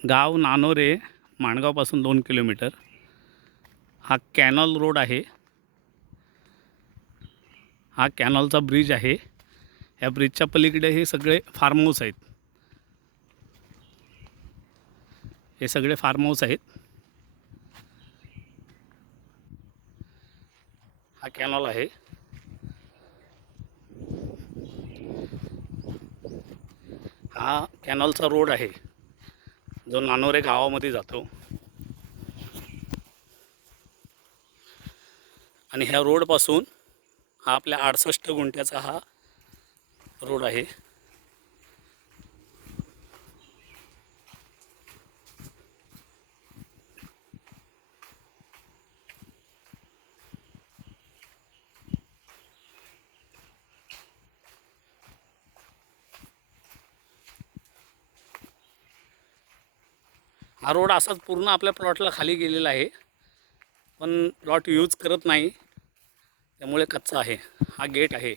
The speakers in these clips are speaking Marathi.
गाव नानोरे माणगावपासून 2 किलोमीटर. हा कॅनॉल रोड आहे. हा कॅनॉलचा ब्रिज आहे. या ब्रिजच्या पलीकडे हे सगळे फार्म हाऊस आहेत. हे सगळे फार्म हाऊस आहेत. हा कॅनॉल आहे. हा कॅनॉलचा रोड आहे जो नानोरे गावामध्ये जातो. आणि ह्या रोडपासून हा आपल्या 68 गुंठ्याचा हा रोड आहे. हा रोड असाच पूर्ण आपल्या प्लॉटला खाली गेलेला आहे, पण प्लॉट यूज करत नाही त्यामुळे कच्चा आहे. हा गेट आहे.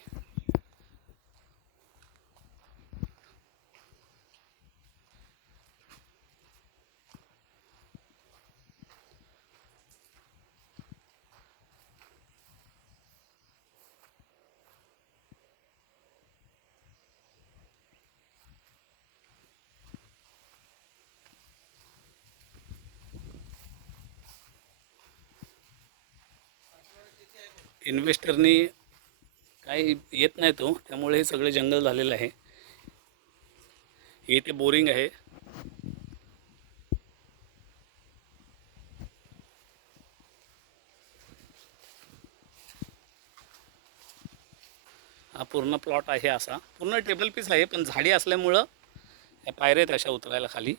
इन्व्हेस्टरनी काही येत नाही तो, त्यामुळे हे सगळे जंगल झालेलं आहे. इथे बोरिंग आहे. हा पूर्ण प्लॉट आहे. असा पूर्ण टेबल पीस आहे, पण झाडी असल्यामुळं या पायऱ्या आहेत अशा उतरायला खाली.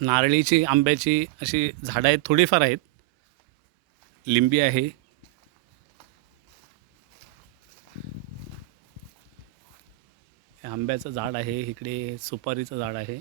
नारळीची, आंब्याची अशी झाडं आहेत, थोडीफार आहेत. लिंबी आहे. आंब्याचं झाड आहे. इकडे सुपारीचं झाड आहे.